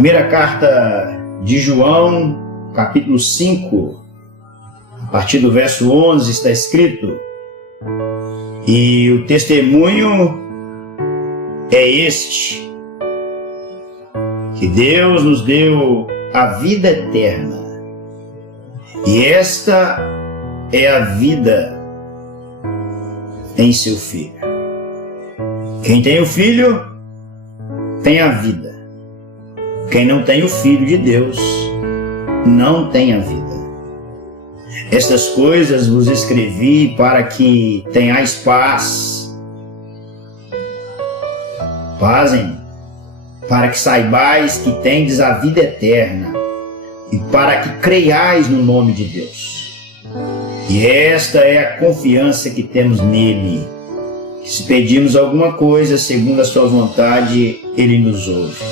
Primeira carta de João, capítulo 5, a partir do verso 11 está escrito: e o testemunho é este, que Deus nos deu a vida eterna, e esta é a vida em seu Filho. Quem tem o Filho tem a vida. Quem não tem o Filho de Deus não tem a vida. Estas coisas vos escrevi para que tenhais paz. Fazem para que saibais que tendes a vida eterna e para que creiais no nome de Deus. E esta é a confiança que temos nele, que se pedirmos alguma coisa segundo a sua vontade, ele nos ouve.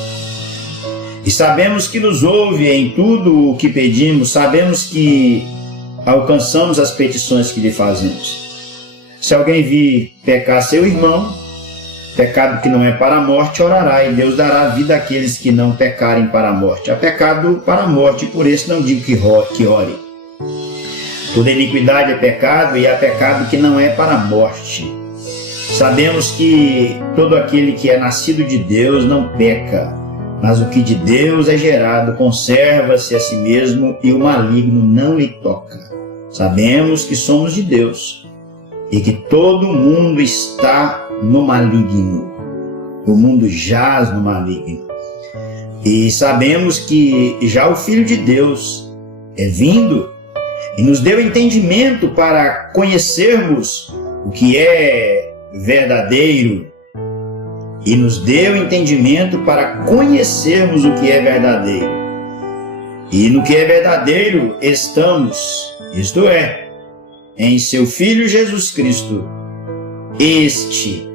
E sabemos que nos ouve em tudo o que pedimos, sabemos que alcançamos as petições que lhe fazemos. Se alguém vir pecar seu irmão, pecado que não é para a morte, orará, e Deus dará vida àqueles que não pecarem para a morte. Há pecado para a morte, por isso não digo que ore. Toda iniquidade é pecado, e há pecado que não é para a morte. Sabemos que todo aquele que é nascido de Deus não peca, mas o que de Deus é gerado conserva-se a si mesmo, e o maligno não lhe toca. Sabemos que somos de Deus e que todo mundo está no maligno. O mundo jaz no maligno. E sabemos que já o Filho de Deus é vindo e nos deu entendimento para conhecermos o que é verdadeiro, e nos deu entendimento para conhecermos o que é verdadeiro. E no que é verdadeiro estamos, isto é, em seu Filho Jesus Cristo. Este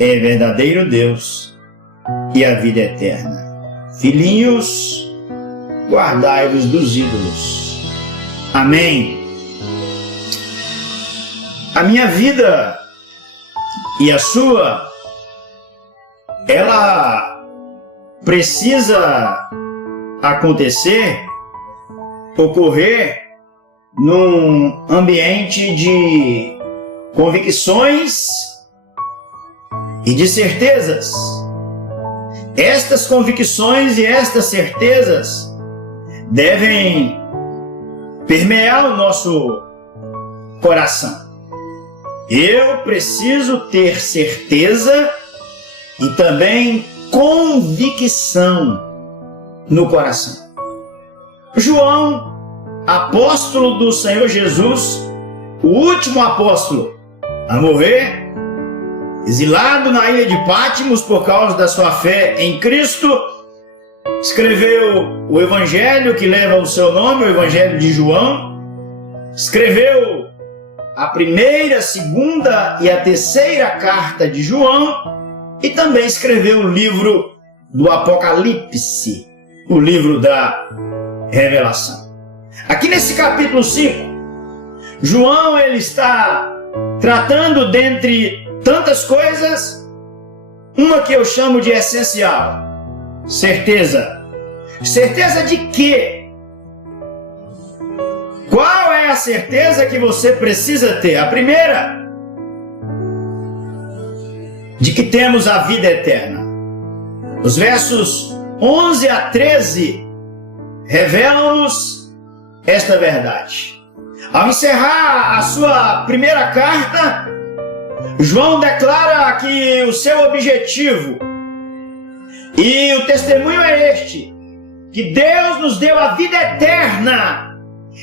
é verdadeiro Deus e a vida eterna. Filhinhos, guardai-vos dos ídolos. Amém. A minha vida e a sua, ela precisa ocorrer num ambiente de convicções e de certezas. Estas convicções e estas certezas devem permear o nosso coração. Eu preciso ter certeza e também convicção no coração. João, apóstolo do Senhor Jesus, o último apóstolo a morrer, exilado na ilha de Patmos por causa da sua fé em Cristo, escreveu o evangelho que leva o seu nome, o Evangelho de João, escreveu a primeira, a segunda e a terceira carta de João, e também escreveu o livro do Apocalipse, o livro da Revelação. Aqui nesse capítulo 5, João ele está tratando, dentre tantas coisas, uma que eu chamo de essencial: certeza. Certeza de quê? Qual é a certeza que você precisa ter? A primeira, de que temos a vida eterna. Os versos 11 a 13 revelam-nos esta verdade. Ao encerrar a sua primeira carta, João declara que o seu objetivo e o testemunho é este: que Deus nos deu a vida eterna,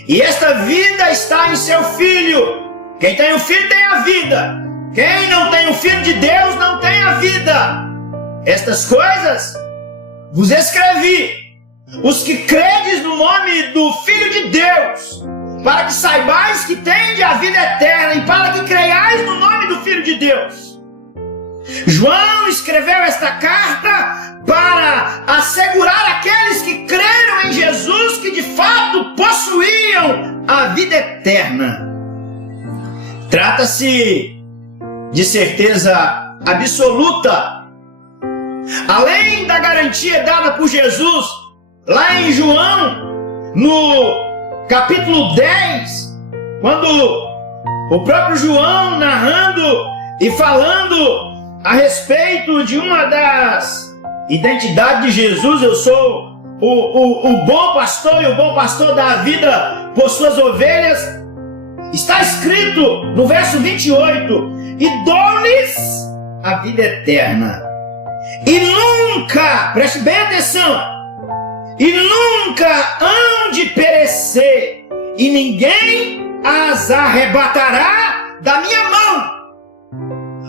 e esta vida está em seu Filho. Quem tem o Filho tem a vida. Quem não tem o Filho de Deus não tem a vida. Estas coisas vos escrevi, os que credes no nome do Filho de Deus, para que saibais que tendes a vida eterna e para que creiais no nome do Filho de Deus. João escreveu esta carta para assegurar aqueles que creram em Jesus que de fato possuíam a vida eterna. Trata-se de certeza absoluta. Além da garantia dada por Jesus lá em João, no capítulo 10, quando o próprio João narrando e falando a respeito de uma das identidades de Jesus, eu sou o bom pastor e o bom pastor dá a vida por suas ovelhas, está escrito no verso 28, e dou-lhes a vida eterna, e nunca, preste bem atenção, e nunca hão de perecer, e ninguém as arrebatará da minha mão.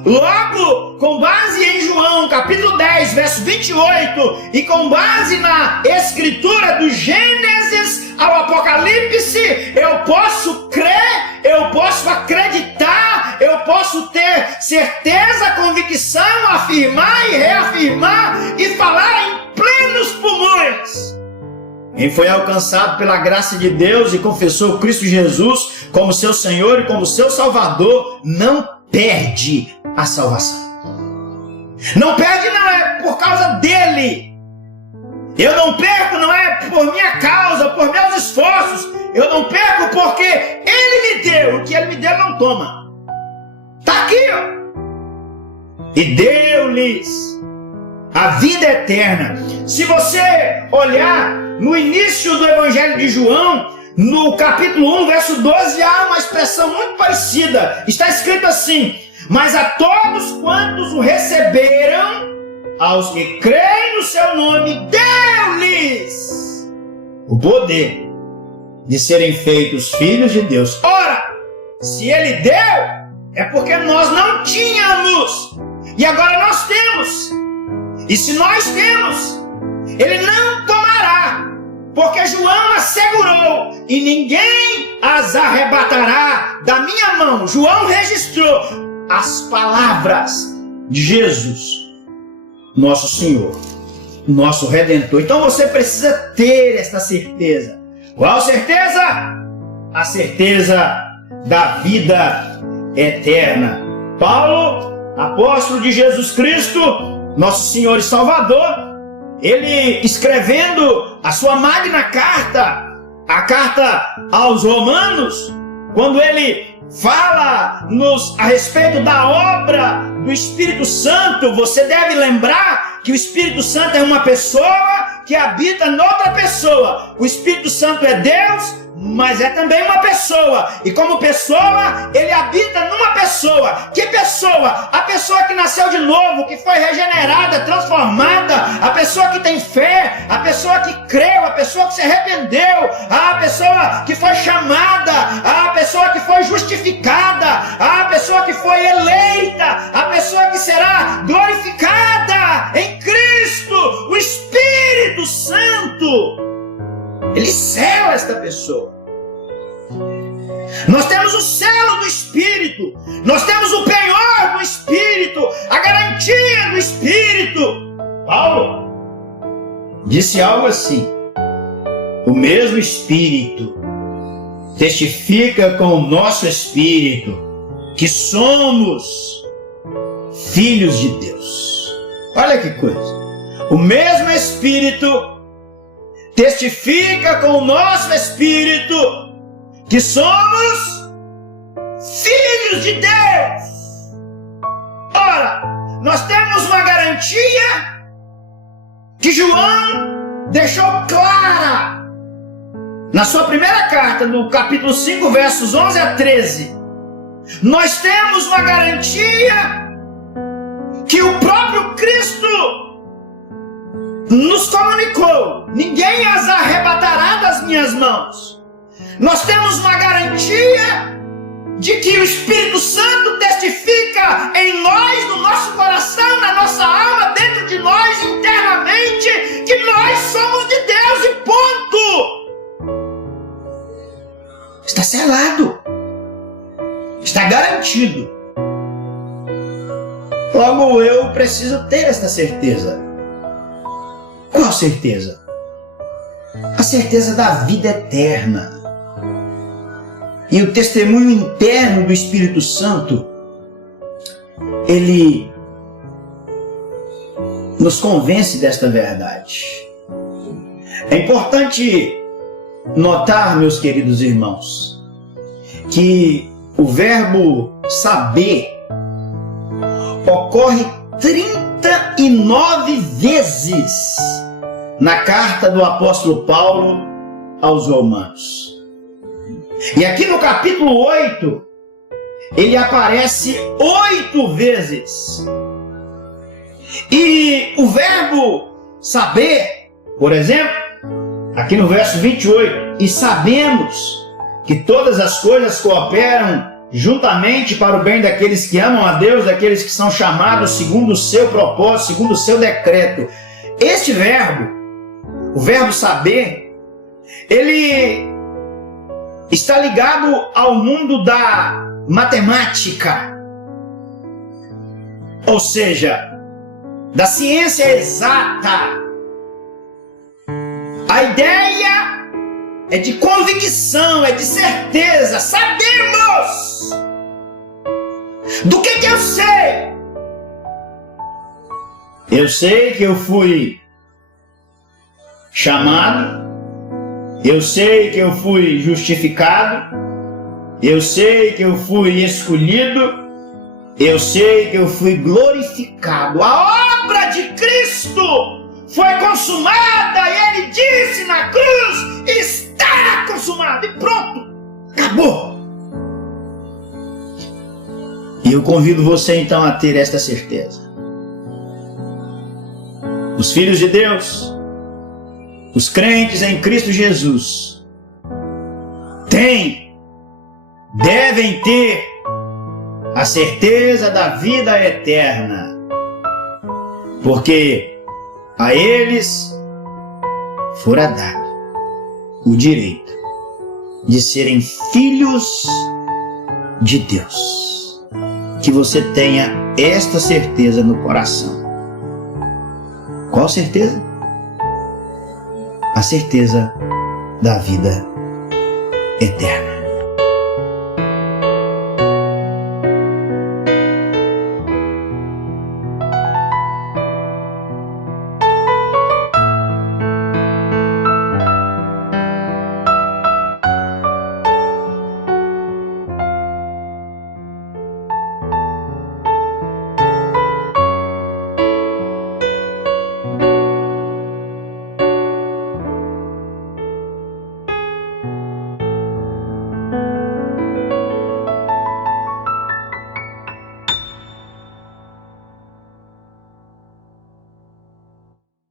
Logo, com base em João, capítulo 10, verso 28, e com base na escritura do Gênesis ao Apocalipse, eu posso crer, eu posso acreditar, eu posso ter certeza, convicção, afirmar e reafirmar e falar em plenos pulmões. Quem foi alcançado pela graça de Deus e confessou Cristo Jesus como seu Senhor e como seu Salvador, não perde a salvação. Não perde, não é por causa dele. Eu não perco, não é por minha causa, por meus esforços. Eu não perco porque ele me deu. O que ele me deu não toma. Está aqui, ó. E deu-lhes a vida eterna. Se você olhar no início do Evangelho de João, no capítulo 1, verso 12, há uma expressão muito parecida. Está escrito assim: mas a todos quantos o receberam, aos que creem no seu nome, deu-lhes o poder de serem feitos filhos de Deus. Ora, se ele deu, é porque nós não tínhamos, e agora nós temos. E se nós temos, ele não tomará, porque João assegurou, e ninguém as arrebatará da minha mão. João registrou as palavras de Jesus, nosso Senhor, nosso Redentor. Então você precisa ter esta certeza. Qual certeza? A certeza da vida eterna. Paulo, apóstolo de Jesus Cristo, nosso Senhor e Salvador, ele escrevendo a sua magna carta, a carta aos Romanos, quando ele fala-nos a respeito da obra do Espírito Santo, você deve lembrar que o Espírito Santo é uma pessoa que habita noutra pessoa. O Espírito Santo é Deus, mas é também uma pessoa. E como pessoa, ele habita numa pessoa. Que pessoa? A pessoa que nasceu de novo, que foi regenerada, transformada, a pessoa que tem fé, a pessoa que creu, a pessoa que se arrependeu, a pessoa que foi chamada, a pessoa que foi justificada, a pessoa que foi eleita, a pessoa que será glorificada em Cristo, o Espírito Santo. Ele sela esta pessoa. Nós temos o selo do Espírito, nós temos o penhor do Espírito, a garantia do Espírito. Paulo disse algo assim: o mesmo Espírito testifica com o nosso Espírito que somos filhos de Deus. Olha que coisa. O mesmo Espírito testifica com o nosso Espírito que somos filhos de Deus. Ora, nós temos uma garantia que João deixou clara na sua primeira carta, no capítulo 5, versos 11 a 13. Nós temos uma garantia que o próprio Cristo nos comunicou: ninguém as arrebatará das minhas mãos. Nós temos uma garantia de que o Espírito Santo testifica em nós, no nosso coração, na nossa alma, dentro de nós, internamente, que nós somos de Deus e ponto. Está selado, está garantido. Logo, eu preciso ter esta certeza. Qual certeza? A certeza da vida eterna. E o testemunho interno do Espírito Santo, ele nos convence desta verdade. É importante notar, meus queridos irmãos, que o verbo saber ocorre 39 vezes na carta do apóstolo Paulo aos Romanos. E aqui no capítulo 8, ele aparece 8 vezes. E o verbo saber, por exemplo, aqui no verso 28, e sabemos que todas as coisas cooperam juntamente para o bem daqueles que amam a Deus, daqueles que são chamados segundo o seu propósito, segundo o seu decreto. Este verbo, o verbo saber, ele está ligado ao mundo da matemática, ou seja, da ciência exata. A ideia é de convicção, é de certeza. Sabemos do que eu sei. Eu sei que eu fui chamado, eu sei que eu fui justificado, eu sei que eu fui escolhido, eu sei que eu fui glorificado. A obra de Cristo foi consumada e Ele disse na cruz: está consumado, e pronto, acabou. E eu convido você então a ter esta certeza. Os filhos de Deus, os crentes em Cristo Jesus, devem ter a certeza da vida eterna, porque a eles fora dado o direito de serem filhos de Deus. Que você tenha esta certeza no coração. Qual certeza? A certeza da vida eterna.